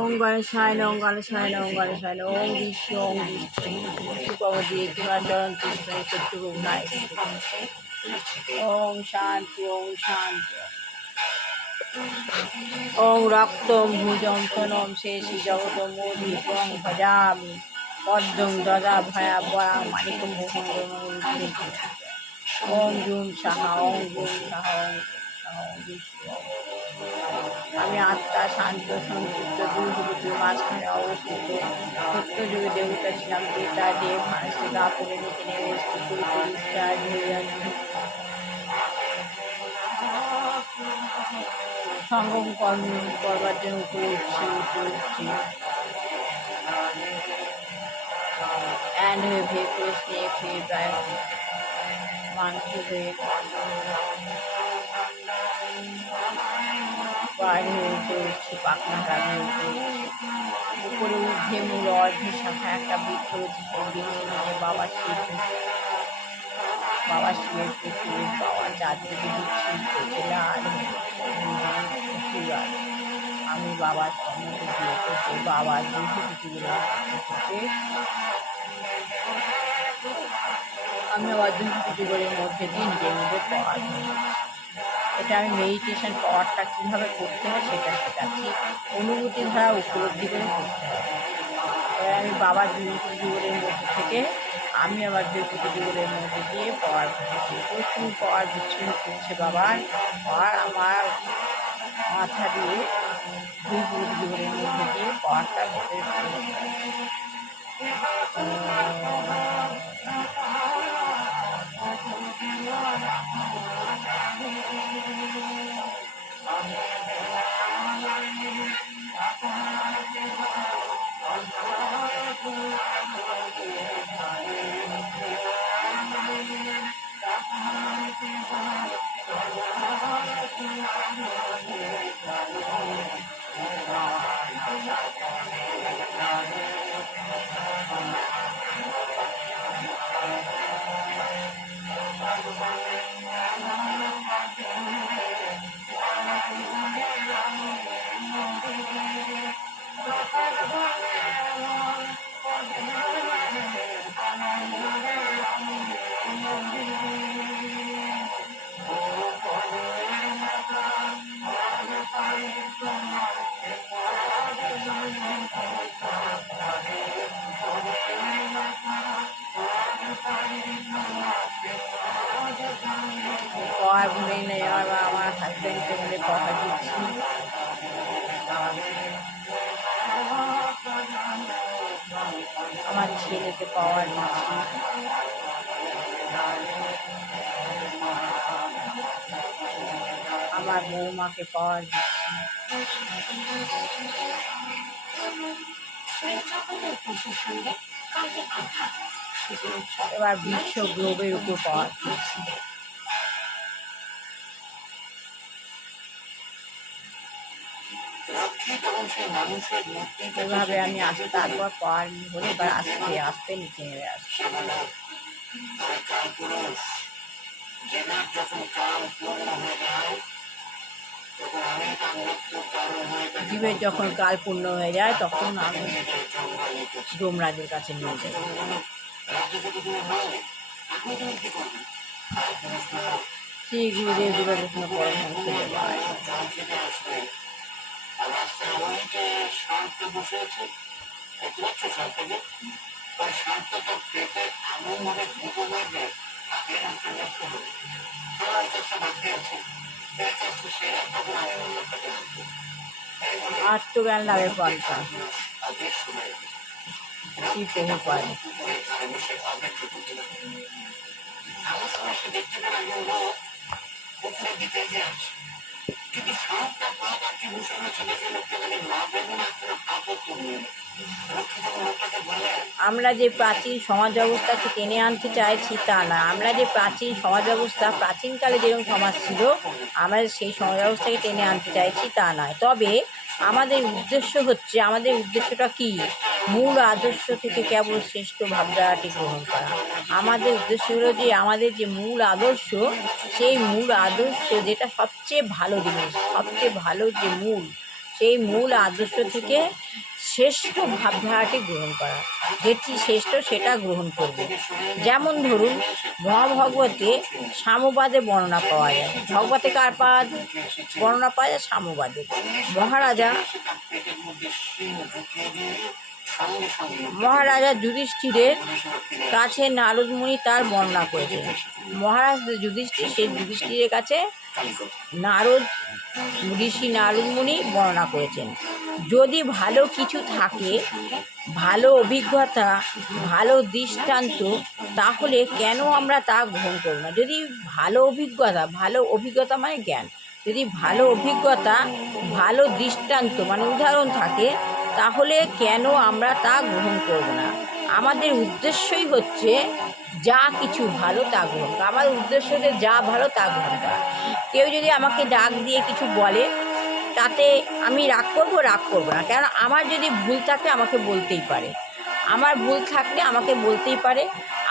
ওম গণেশায় নম গণেশায় নম গণেশায় নম ওম বিষ্ণু ওম বিষ্ণু বিষ্ণু পবদি কিমাচরণ কৃষ্ণ শত্রু নাই ওম শান্তি ওম শান্তি ওম রক্তম ভুজম সোনম শেষি জগতম মোদীপং ভজামি পদ্মং দদা ভয়া বয়া মানিকম ওম জুম সাহা ওম জুম সাহা ওম বিষ্ণু। আমি আত্মা শান্ত সন্তুষ্ট দুর্গতির মাঝখানে অবস্থিত সত্য যুগে দেবতা ছিলাম পিতা দেব মানুষকে গা করে নিতে নেমে সঙ্গম কর্ম করবার জন্য উপরে উঠছি and we snake by monkey বাইরে হয়ে উঠছি পাখনা হারানো উপরে উঠে মূল অর্ধের শাখা একটা বৃক্ষ রয়েছে নিয়ে বাবা শিবের পুকুর বাবা চারদিকে বিচ্ছিন্ন করছে লাল আমি বাবার সম্মুখে দিয়ে করছি বাবার দুটো কিছুগুলো আমি আবার দুটো কিছুগুলোর মধ্যে দিয়ে নিজের মধ্যে পাওয়ার এটা আমি মেডিটেশন পাওয়ারটা কীভাবে করতে হয় সেটা শেখাচ্ছি অনুভূতি ধারা উপলব্ধি করে করতে হবে। এবার আমি বাবার দুটো জীবনের মধ্যে থেকে আমি আবার দুটো জীবনের মধ্যে দিয়ে পাওয়ার করছি প্রচুর পাওয়ার বিচ্ছিন্ন করছে বাবার আর আমার মাথা দিয়ে দুই জীবনের মধ্যে দিয়ে পাওয়ারটা ভেতরে পাওয়ার ভুলে নেই আমার হাজব্যান্ডকে বলে পাওয়ার দিচ্ছি আমার ছেলেকে পাওয়ার দিচ্ছি আমার বৌমাকে পাওয়ার দিচ্ছি এবার বিশ্ব গ্লোবের উপর পাওয়ার দিচ্ছি এভাবে আমি আসি তারপর পাওয়ার হলে এবার আস্তে আস্তে নিচে নেমে আসছি জীবের যখন কাল পূর্ণ হয়ে যায় তখন আমি যমরাজের কাছে নিয়ে যাই শ্রী গুরুদেব যুগকৃষ্ণ পরমহংস আত্মজ্ঞান লাভের পন্থা শ্রী প্রভুপাদ আমরা যে প্রাচীন সমাজ ব্যবস্থাকে টেনে আনতে চাইছি তা না আমরা যে প্রাচীন সমাজ ব্যবস্থা প্রাচীনকালে যেরকম সমাজ ছিল আমরা সেই সমাজ ব্যবস্থাকে টেনে আনতে চাইছি তা নয় তবে আমাদের উদ্দেশ্য হচ্ছে, আমাদের উদ্দেশ্যটা কি? মূল আদর্শ থেকে কেবল শ্রেষ্ঠ ভাবধারাটি গ্রহণ করা। আমাদের উদ্দেশ্য হলো যে আমাদের যে মূল আদর্শ, সেই মূল আদর্শ যেটা সবচেয়ে ভালো জিনিস, সবচেয়ে ভালো যে মূল, সেই মূল আদর্শ থেকে শ্রেষ্ঠ ভাবধারাটি গ্রহণ করা। যেটি শ্রেষ্ঠ সেটা গ্রহণ করব। যেমন ধরুন, মহাভাগবতে সাম্যবাদে বর্ণনা পাওয়া যায়। ভগবতে কার পাদ বর্ণনা পাওয়া যায়? সাম্যবাদে। মহারাজা যুধিষ্ঠিরের কাছে নারদ মুনি তার বর্ণনা করেছেন। মহারাজ যুধিষ্ঠির, সেই যুধিষ্ঠিরের কাছে নারদ মুনি বর্ণনা করেছেন। যদি ভালো কিছু থাকে, ভালো অভিজ্ঞতা, ভালো দৃষ্টান্ত, তাহলে কেন আমরা তা গ্রহণ করব না? যদি ভালো অভিজ্ঞতা মানে জ্ঞান, যদি ভালো অভিজ্ঞতা, ভালো দৃষ্টান্ত মানে উদাহরণ থাকে, তাহলে কেন আমরা তা গ্রহণ করব না? আমাদের উদ্দেশ্যই হচ্ছে যা কিছু ভালো তা গ্রহণ করা। আমার উদ্দেশ্য হচ্ছে যা ভালো তা গ্রহণ করা। কেউ যদি আমাকে ডাক দিয়ে কিছু বলে, তাতে আমি রাগ করবো না, কারণ আমার যদি ভুল থাকে আমাকে বলতেই পারে। আমার ভুল থাকলে আমাকে বলতেই পারে,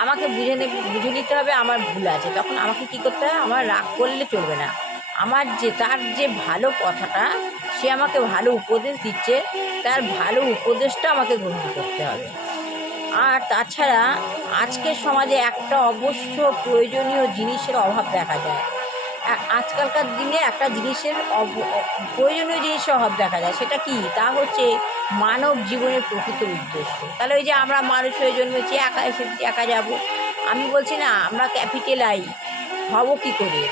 আমাকে বুঝে নিতে হবে আমার ভুল আছে। তখন আমাকে কী করতে হবে? আমার রাগ করলে চলবে না। তার যে ভালো কথাটা, সে আমাকে ভালো উপদেশ দিচ্ছে, তার ভালো উপদেশটা আমাকে গ্রহণ করতে হবে। আর তাছাড়া আজকের সমাজে একটা অবশ্য প্রয়োজনীয় জিনিসের অভাব দেখা যায়। আজকালকার দিনে একটা জিনিসের প্রয়োজনীয় জিনিসের অভাব দেখা যায়। সেটা কি? তা হচ্ছে মানব জীবনের প্রকৃত উদ্দেশ্য। তাহলে ওই যে আমরা মানুষ হয়ে জন্মেছি, একা এসেছি, একা যাব। আমি বলছি না আমরা ক্যাপিটাল আই হব কী করে?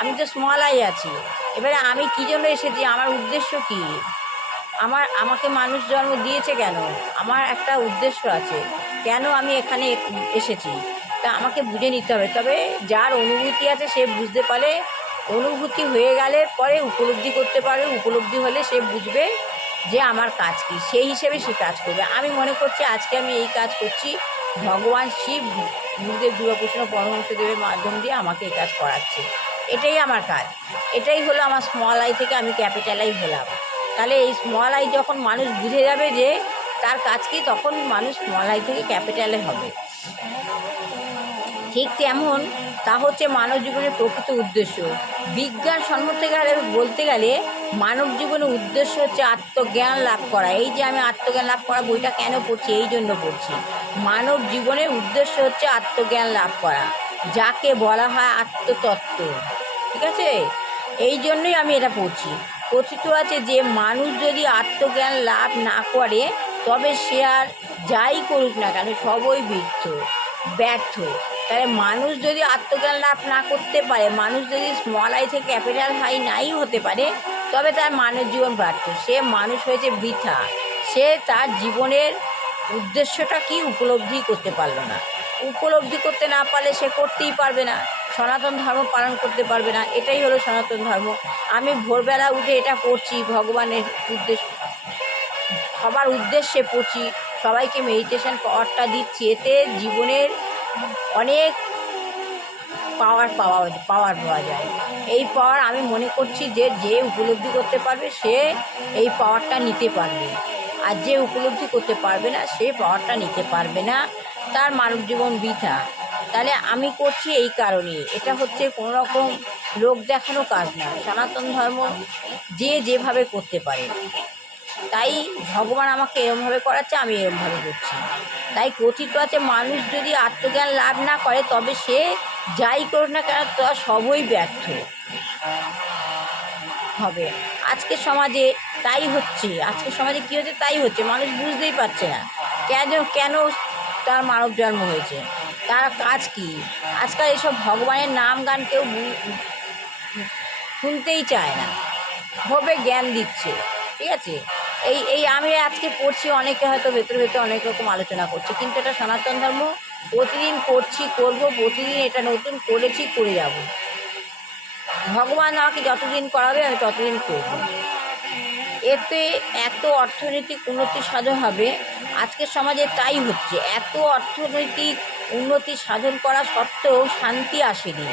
আমি তো স্মল আই আছি। এবারে আমি কী জন্য এসেছি? আমার উদ্দেশ্য কী? আমাকে মানুষ জন্ম দিয়েছে কেন? আমার একটা উদ্দেশ্য আছে, কেন আমি এখানে এসেছি, তা আমাকে বুঝে নিতে হবে। তবে যার অনুভূতি আছে সে বুঝতে পারে, অনুভূতি হয়ে গেলে পরে উপলব্ধি করতে পারে, উপলব্ধি হলে সে বুঝবে যে আমার কাজ কী, সেই হিসেবে সে কাজ করবে। আমি মনে করছি আজকে আমি এই কাজ করছি, ভগবান শিব গুরুদেব দুর্গাকৃষ্ণ পরমহংসদেবের মাধ্যম দিয়ে আমাকে এই কাজ করাচ্ছে। এটাই আমার কাজ, এটাই হলো আমার স্মল আই থেকে আমি ক্যাপিটাল আই হলাম। তাহলে এই স্মল আই যখন মানুষ বুঝে যাবে যে তার কাজ কি, তখন মানুষ স্মল আই থেকে ক্যাপিটালে হবে। ঠিক তেমন তা হচ্ছে মানব জীবনের প্রকৃত উদ্দেশ্য। বিজ্ঞান বলতে গেলে মানব জীবনের উদ্দেশ্য হচ্ছে আত্মজ্ঞান লাভ করা। এই যে আমি আত্মজ্ঞান লাভ করা বইটা কেন পড়ছি? এই জন্য পড়ছি। মানব জীবনের উদ্দেশ্য হচ্ছে আত্মজ্ঞান লাভ করা, যাকে বলা হয় আত্মতত্ত্ব। ঠিক আছে? এই জন্যই আমি এটা পড়ছি। কথিত আছে যে মানুষ যদি আত্মজ্ঞান লাভ না করে, তবে সে আর যাই করুক না কেন সবই ব্যর্থ। তাহলে মানুষ যদি আত্মজ্ঞান লাভ না করতে পারে, মানুষ যদি স্মল আই থেকে ক্যাপিটাল হাই নাই হতে পারে, তবে তার মানব জীবন ব্যর্থ। সে মানুষ হয়েছে বৃথা। সে তার জীবনের উদ্দেশ্যটা কি উপলব্ধি করতে পারলো না। উপলব্ধি করতে না পারলে সে করতেই পারবে না, সনাতন ধর্ম পালন করতে পারবে না। এটাই হলো সনাতন ধর্ম। আমি ভোরবেলা উঠে এটা পড়ছি, ভগবানের সবার উদ্দেশ্যে পড়ছি, সবাইকে মেডিটেশন পাওয়ারটা দিচ্ছি। এতে জীবনের অনেক পাওয়ার পাওয়া যায়। এই পাওয়ার আমি মনে করছি যে উপলব্ধি করতে পারবে সে এই পাওয়ারটা নিতে পারবে, আর যে উপলব্ধি করতে পারবে না সে পাওয়ারটা নিতে পারবে না, তার মানব জীবন বৃথা। তাহলে আমি করছি এই কারণে, এটা হচ্ছে কোনো রকম লোক দেখানো কাজ না। সনাতন ধর্ম যে যেভাবে করতে পারে, তাই ভগবান আমাকে এরমভাবে করাচ্ছে, আমি এরমভাবে করছি। তাই কথিত আছে মানুষ যদি আত্মজ্ঞান লাভ না করে, তবে সে যাই করুক না কেন তা সবই ব্যর্থ হবে। আজকের সমাজে তাই হচ্ছে। আজকের সমাজে কী হচ্ছে? তাই হচ্ছে। মানুষ বুঝতেই পারছে না কেন তার মানব জন্ম হয়েছে, তার কাজ কী। আজকাল এসব ভগবানের নাম গান কেউ শুনতেই চায় না, ভবে জ্ঞান দিচ্ছে। ঠিক আছে? এই আমি আজকে পড়ছি, অনেকে হয়তো ভেতরে অনেক রকম আলোচনা করছে, কিন্তু এটা সনাতন ধর্ম প্রতিদিন করব, প্রতিদিন এটা নতুন করেছি, করে যাব। ভগবান আমাকে যতদিন করাবে আমি ততদিন করব। এতে এত অর্থনৈতিক উন্নতি সাধন হবে। আজকের সমাজে তাই হচ্ছে। এত অর্থনৈতিক উন্নতি সাধন করা সত্ত্বেও শান্তি আসেনি।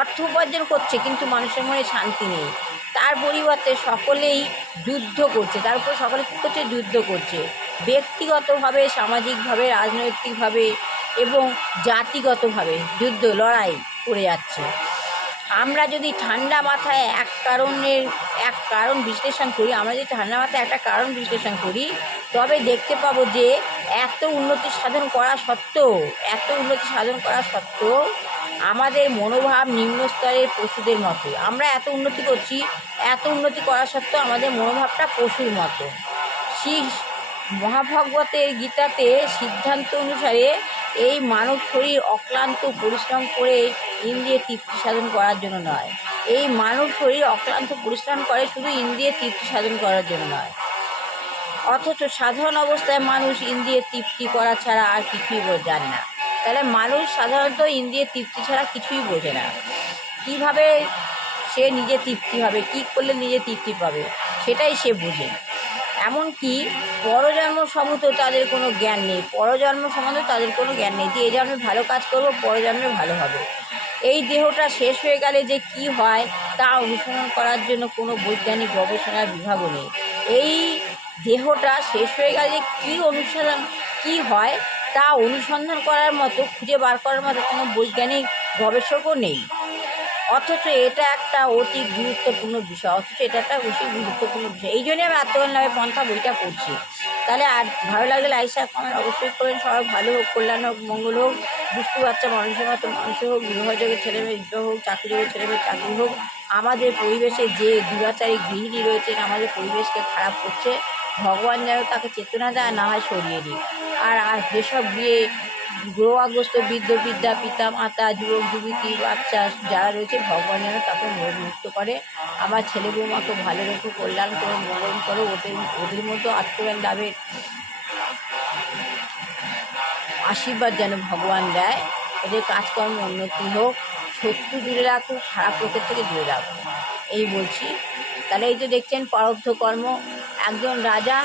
অর্থ উপার্জন করছে কিন্তু মানুষের মনে শান্তি নেই। তার পরিবর্তে সকলেই যুদ্ধ করছে, তার উপর সকলে কী করছে? যুদ্ধ করছে। ব্যক্তিগতভাবে, সামাজিকভাবে, রাজনৈতিকভাবে এবং জাতিগতভাবে যুদ্ধ লড়াই করে যাচ্ছে। আমরা যদি ঠান্ডা মাথায় এক কারণ বিশ্লেষণ করি, আমরা যদি ঠান্ডা মাথায় একটা কারণ বিশ্লেষণ করি, তবে দেখতে পাবো যে এত উন্নতি সাধন করা সত্ত্বেও আমাদের মনোভাব নিম্ন স্তরের পশুদের মতো। আমরা এত উন্নতি করছি, এত উন্নতি করা সত্ত্বেও আমাদের মনোভাবটা পশুর মতো। শ্রী মহাভাগবতের গীতাতে সিদ্ধান্ত অনুসারে এই মানব শরীর অক্লান্ত পরিশ্রম করে ইন্দ্রিয় তৃপ্তি সাধন করার জন্য নয়। এই মানব শরীর অক্লান্ত পরিশ্রম করে শুধু ইন্দ্রিয় তৃপ্তি সাধন করার জন্য নয়। অথচ সাধারণ অবস্থায় মানুষ ইন্দ্রিয় তৃপ্তি করা ছাড়া আর কিছুই জানে না। তাহলে মানুষ সাধারণত ইন্দ্রিয় তৃপ্তি ছাড়া কিছুই বোঝে না। কীভাবে সে নিজে তৃপ্তি হবে, কী করলে নিজে তৃপ্তি পাবে, সেটাই সে বোঝে। এমনকি পরজন্ম সম্বন্ধেও তাদের কোনো জ্ঞান নেই। যে এই জন্মে ভালো কাজ করব, পরজন্মে ভালো হবে। এই দেহটা শেষ হয়ে গেলে যে কি হয় তা অনুসরণ করার জন্য কোনো বৈজ্ঞানিক গবেষণার বিভাগও নেই। এই দেহটা শেষ হয়ে গেলে কী হয় তা অনুসন্ধান করার মতো, খুঁজে বার করার মতো কোনো বৈজ্ঞানিক গবেষকও নেই। অথচ এটা একটা অতি গুরুত্বপূর্ণ বিষয়। এই জন্যই আমি আত্মজ্ঞান লাভের পন্থা বইটা পড়ছি। তাহলে আর ভালো লাগলে লাইক শেয়ার কমেন্ট অবশ্যই করবেন। সবাই ভালো হোক, কল্যাণ হোক, মঙ্গল হোক, দুষ্টু বাচ্চা মানুষের মতো মানুষ হোক, বিবাহযোগের ছেলেমেয়ে বিবাহ হোক, চাকরিযোগের ছেলেমেয়ে চাকরি হোক। আমাদের পরিবেশে যে দুরাচারী গৃহিণী রয়েছেন আমাদের পরিবেশকে খারাপ করছে, ভগবান যেন তাকে চেতনা দেয়, না হয় সরিয়ে দিই। আর যেসব গিয়ে রোগাগ্রস্ত বৃদ্ধ বৃদ্ধা, পিতা মাতা, যুবক যুবতী, বাচ্চা যারা রয়েছে, ভগবান যেন তাকে মুক্ত করে। আমার ছেলে বৌমাকে ভালো রেখো, কল্যাণ করো, মঙ্গল করো, ওদের মতো আত্মজ্ঞান লাভের আশীর্বাদ যেন ভগবান দেয়। ওদের কাজকর্ম উন্নতি হোক, শত্রু দূরে রাখুক, খারাপ লোকের থেকে দূরে রাখুক, এই বলছি। তাহলে এই তো দেখছেন প্রারব্ধ কর্ম। একজন রাজা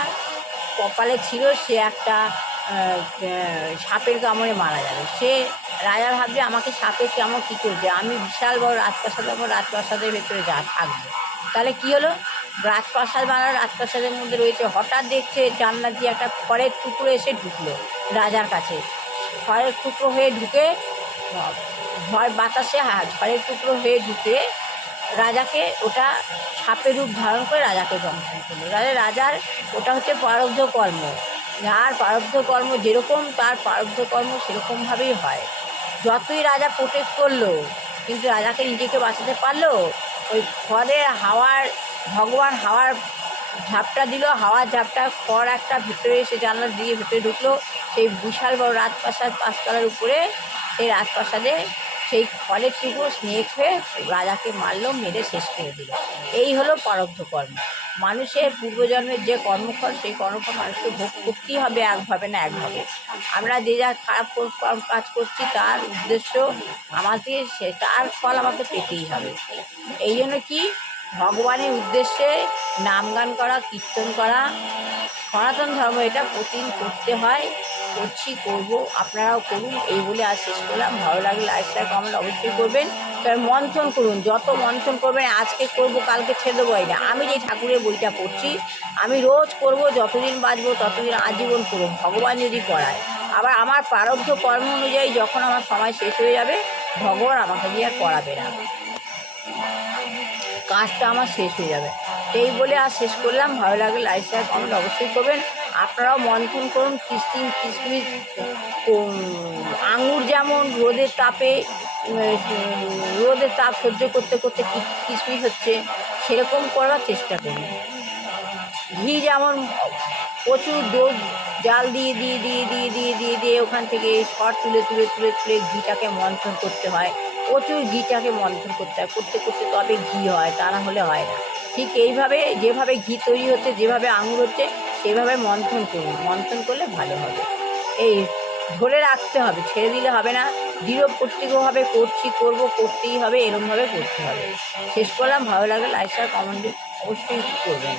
কপালে ছিল সে একটা সাপের কামড়ে মারা যাবে। সে রাজা ভাবছে আমাকে সাপের কামড় কী করছে, আমি বিশাল বড় রাজপ্রাসাদের ভেতরে থাকবো। তাহলে কী হলো, রাজপ্রাসাদের মধ্যে রয়েছে, হঠাৎ দেখছে জানলা দিয়ে একটা খড়ের টুকরো এসে ঢুকলো রাজার কাছে। খড়ের টুকরো হয়ে ঢুকে ঝড়ের টুকরো হয়ে ঢুকে রাজাকে, ওটা সাপের রূপ ধারণ করে রাজাকে দংশন করলো। রাজার ওটা হচ্ছে প্রারব্ধ কর্ম। যার প্রারব্ধ কর্ম যেরকম, তার প্রারব্ধ কর্ম সেরকমভাবেই হয়। যতই রাজা প্রোটেক্ট করলো, কিন্তু রাজাকে নিজেকে বাঁচাতে পারলো? ওই খড়ের ভগবান হাওয়ার ঝাপটা দিল, হাওয়ার ঝাপটা খড় একটা ভেতরে এসে জানলা দিয়ে ভেতরে ঢুকলো। সেই বিশাল বড় রাজপ্রাসাদ 5 তলার উপরে, সেই রাজপ্রাসাদে সেই খড়ের টুকরো স্নেক হয়ে রাজাকে মারলো, মেরে শেষ করে দিল। এই হলো প্রারব্ধ কর্ম। মানুষের পূর্বজন্মের যে কর্মফল, সেই কর্মফল মানুষকে ভোগ করতেই হবে, একভাবে না একভাবে। আমরা যে যা খারাপ কাজ করছি তার উদ্দেশ্য আমাদের, তার ফল আমাকে পেতেই হবে। এই জন্য কি, ভগবানের উদ্দেশ্যে নাম গান করা, কীর্তন করা, সনাতন ধর্ম এটা প্রতিদিন করতে হয়। করবো, আপনারাও করুন। এই বলে আজ শেষ করলাম। ভালো লাগলে লাইক শেয়ার কমেন্ট অবশ্যই করবেন। তবে মন্থন করুন, যত মন্থন করবেন, আজকে করব কালকে ছেড়ে দেবো না। আমি যে ঠাকুরের বইটা পড়ছি, আমি রোজ করব, যতদিন বাঁচবো ততদিন আজীবন করব, ভগবান যদি করায়। আবার আমার প্রারব্ধ কর্ম অনুযায়ী যখন আমার সময় শেষ হয়ে যাবে, ভগবান আমাকে দিয়ে আর করাবে না, কাজটা আমার শেষ হয়ে যাবে। এই বলে আর শেষ করলাম। ভালো লাগলে লাইক শেয়ার কমেন্ট অবশ্যই করবেন। আপনারাও মন্থন করুন। কিশমিশ, আঙুর যেমন রোদের তাপ সহ্য করতে করতে কিশমিশ হচ্ছে, সেরকম করার চেষ্টা করুন। ঘি যেমন প্রচুর জাল দিয়ে দিয়ে দিয়ে দিয়ে দিয়ে দিয়ে দিয়ে ওখান থেকে সর তুলে তুলে তুলে তুলে ঘিটাকে মন্থন করতে হয়, প্রচুর ঘিটাকে মন্থন করতে হয়, করতে করতে তবে ঘি হয়, তা না হলে হয় না। ঠিক এইভাবে যেভাবে ঘি তৈরি হচ্ছে, যেভাবে আঙুর হচ্ছে, সেভাবে মন্থন করুন। মন্থন করলে ভালো হবে। এই ধরে রাখতে হবে, ছেড়ে দিলে হবে না। দৃঢ় প্রত্যেকভাবে করতেই হবে, এরকমভাবে করতে হবে। শেষ করলাম। ভালো লাগে লাইক শেয়ার কমেন্ট অবশ্যই করবেন।